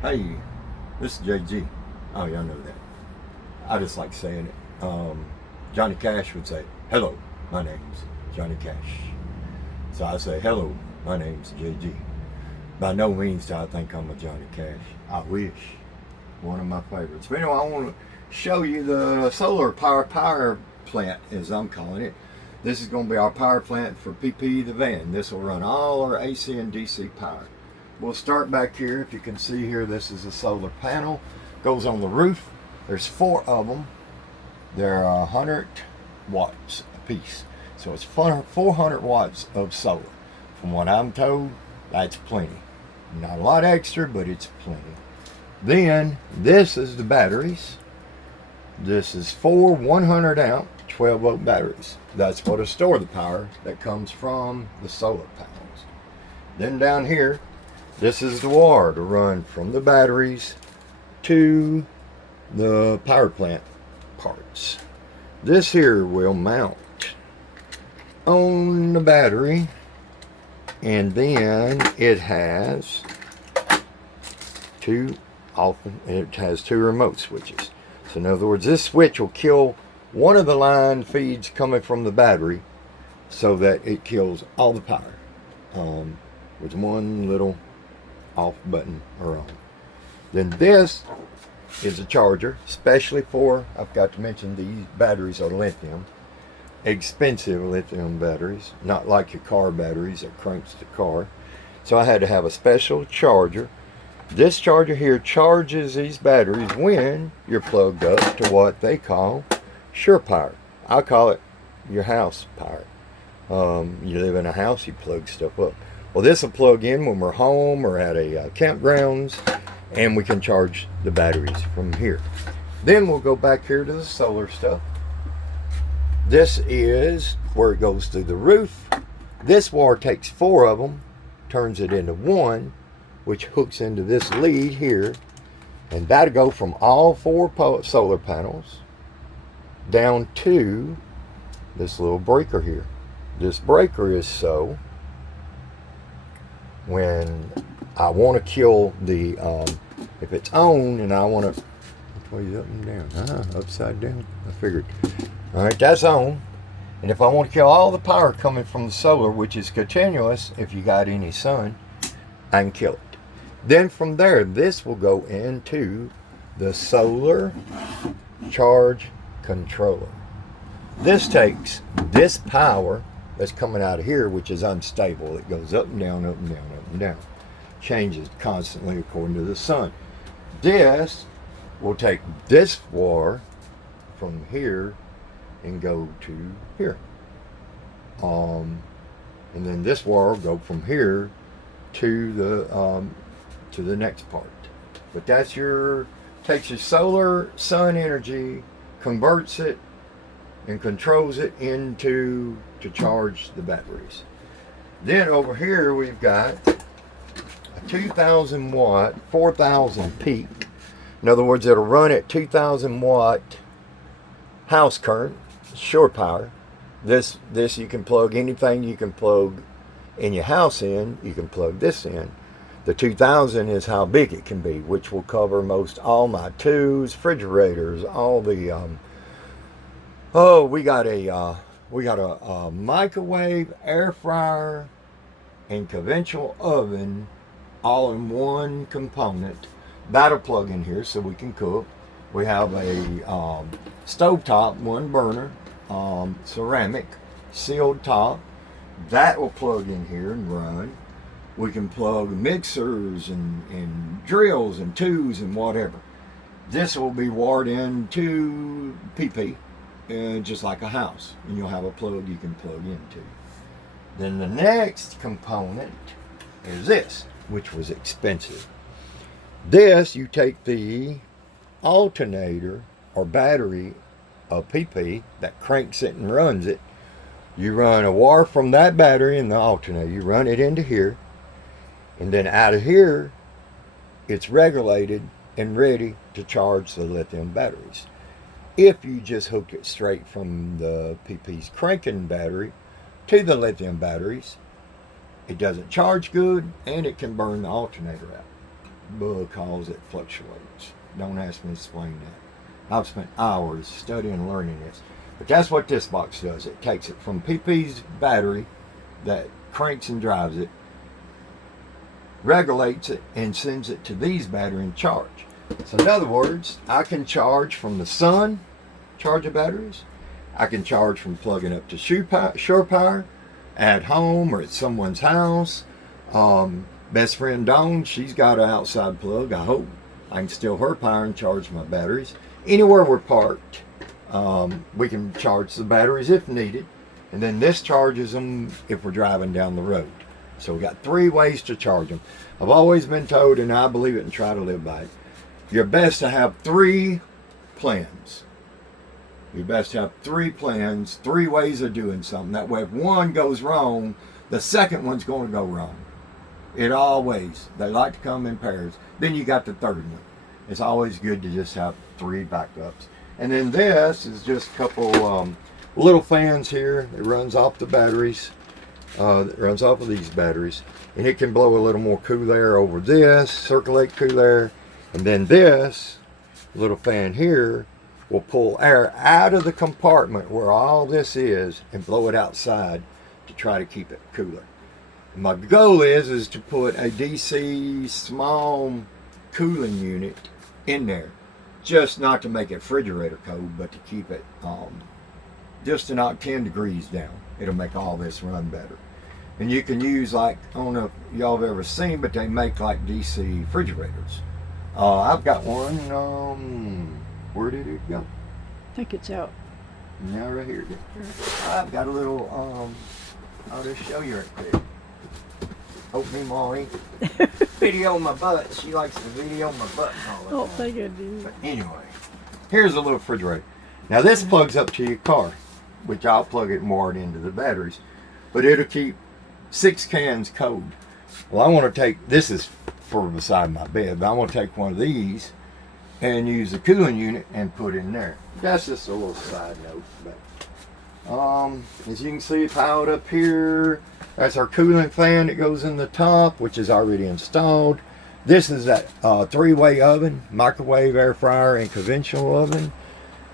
Hey, this is JG. Oh, y'all know that. I just like saying it. Johnny Cash would say, "Hello, my name's Johnny Cash." So I say, "Hello, my name's JG." By no means do I think I'm a Johnny Cash. I wish. One of my favorites. But anyway, I want to show you the solar power plant, as I'm calling it. This is going to be our power plant for PP the van. This will run all our AC and DC power. We'll start back here. If you can see here, this is a solar panel. Goes on the roof. There's 4 of them. They're 100 watts a piece. So it's 400 watts of solar. From what I'm told, that's plenty. Not a lot extra, but it's plenty. Then this is the batteries. This is 4 100 amp 12 volt batteries. That's what to store the power that comes from the solar panels. Then down here, this is the wire to run from the batteries to the power plant parts. This here will mount on the battery, and then it has two remote switches. So in other words, this switch will kill one of the line feeds coming from the battery so that it kills all the power with one little off button or on. Then this is a charger, especially for, I've got to mention, these batteries are lithium, expensive lithium batteries, not like your car batteries that cranks the car. So I had to have a special charger. This charger here charges these batteries when you're plugged up to what they call sure power. I call it your house power. You live in a house, you plug stuff up. Well, this will plug in when we're home or at a campgrounds, and we can charge the batteries from here. Then we'll go back here to the solar stuff. This is where it goes through the roof. This wire takes 4 of them, turns it into one, which hooks into this lead here, and that'll go from all 4 solar panels down to this little breaker here. This breaker is so when I want to kill the, if it's on and I want to, which way is up and down? Upside down, I figured. All right, that's on. And if I want to kill all the power coming from the solar, which is continuous, if you got any sun, I can kill it. Then from there, this will go into the solar charge controller. This takes this power that's coming out of here, which is unstable. It goes up and down, up and down, up and down. Changes constantly according to the sun. This will take this wire from here and go to here. And then this wire will go from here to the next part. But that's takes your solar sun energy, converts it and controls it into to charge the batteries. Then over here we've got a 2000 watt, 4000 peak. In other words, it'll run at 2000 watt house current, shore power. This you can plug anything you can plug in your house in, you can plug this in. The 2000 is how big it can be, which will cover most all my tubes, refrigerators, all the we got a microwave, air fryer, and conventional oven all in one component. That'll plug in here so we can cook. We have a stovetop, 1 burner, ceramic, sealed top. That will plug in here and run. We can plug mixers and drills and tools and whatever. This will be wired into PP, just like a house. And you'll have a plug you can plug into. Then the next component is this, which was expensive. This, you take the alternator or battery of PP that cranks it and runs it. You run a wire from that battery in the alternator. You run it into here. And then out of here, it's regulated and ready to charge the lithium batteries. If you just hook it straight from the PP's cranking battery to the lithium batteries, it doesn't charge good and it can burn the alternator out. because it fluctuates. Don't ask me to explain that. I've spent hours studying and learning this. But that's what this box does. It takes it from PP's battery that cranks and drives it, regulates it, and sends it to these batteries and charge. So in other words, I can charge from the sun, charge the batteries. I can charge from plugging up to shore power at home or at someone's house. Best friend Dawn, she's got an outside plug. I hope I can steal her power and charge my batteries. Anywhere we're parked, we can charge the batteries if needed. And then this charges them if we're driving down the road. So we got 3 ways to charge them. I've always been told, and I believe it and try to live by it, you're best to have 3 plans. You're best to have 3 plans, 3 ways of doing something. That way if one goes wrong, the second one's going to go wrong. It always, they like to come in pairs. Then you got the third one. It's always good to just have 3 backups. And then this is just a couple little fans here. It runs off the batteries. It runs off of these batteries. And it can blow a little more cool air over this, circulate cool air. And then this little fan here will pull air out of the compartment where all this is and blow it outside to try to keep it cooler. My goal is to put a DC small cooling unit in there, just not to make it refrigerator cold, but to keep it just to knock 10 degrees down. It'll make all this run better. And you can use, like, I don't know if y'all have ever seen, but they make like DC refrigerators. I've got one. Where did it go? I think it's out. Now right here. I've got a little. I'll just show you right quick. Oh, me, Molly. Video my butt. She likes to video my butt and all that. Oh, thank goodness. But anyway, here's a little refrigerator. Now this plugs up to your car, which I'll plug it more into the batteries, but it'll keep 6 cans cold. Well, I want to take, this is for beside my bed, but I want to take one of these and use the cooling unit and put in there. That's just a little side note. But as you can see, piled up here, that's our cooling fan that goes in the top, which is already installed. This is that 3-way oven, microwave, air fryer, and conventional oven.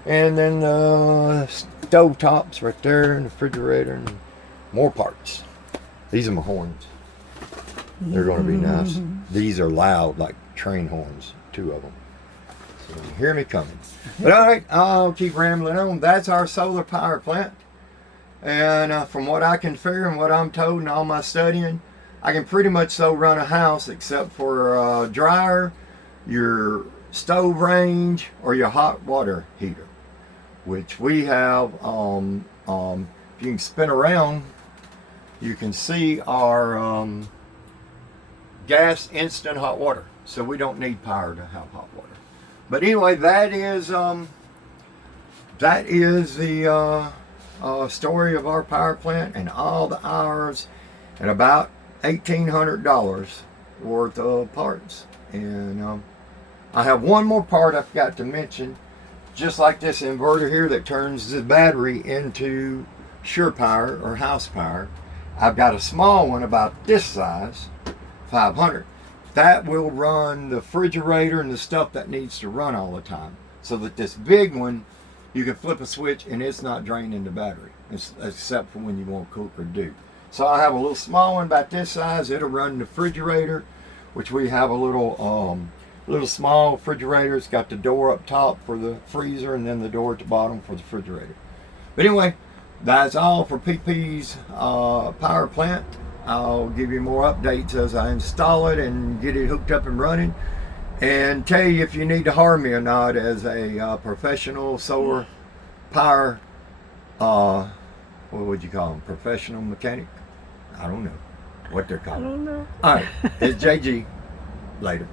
And then stove tops right there, and the refrigerator, and more parts. These are my horns. They're going to be nice. These are loud, like train horns, 2 of them. So you hear me coming. But all right, I'll keep rambling on. That's our solar power plant. And from what I can figure and what I'm told in all my studying, I can pretty much so run a house except for a dryer, your stove range, or your hot water heater, which we have. If you can spin around, you can see our gas instant hot water. So we don't need power to have hot water. But anyway, that is the story of our power plant and all the hours and about $1,800 worth of parts. And I have one more part I forgot to mention. Just like this inverter here that turns the battery into shore power or house power, I've got a small one about this size, 500. That will run the refrigerator and the stuff that needs to run all the time. So that this big one, you can flip a switch and it's not draining the battery, except for when you want to cook or do. So I have a little small one about this size. It'll run the refrigerator, which we have a little small refrigerator. It's got the door up top for the freezer and then the door at the bottom for the refrigerator. But anyway, that's all for PP's power plant. I'll give you more updates as I install it and get it hooked up and running, and tell you if you need to hire me or not as a professional solar power, what would you call them? Professional mechanic? I don't know what they're called. I don't know. All right, it's JG. Later.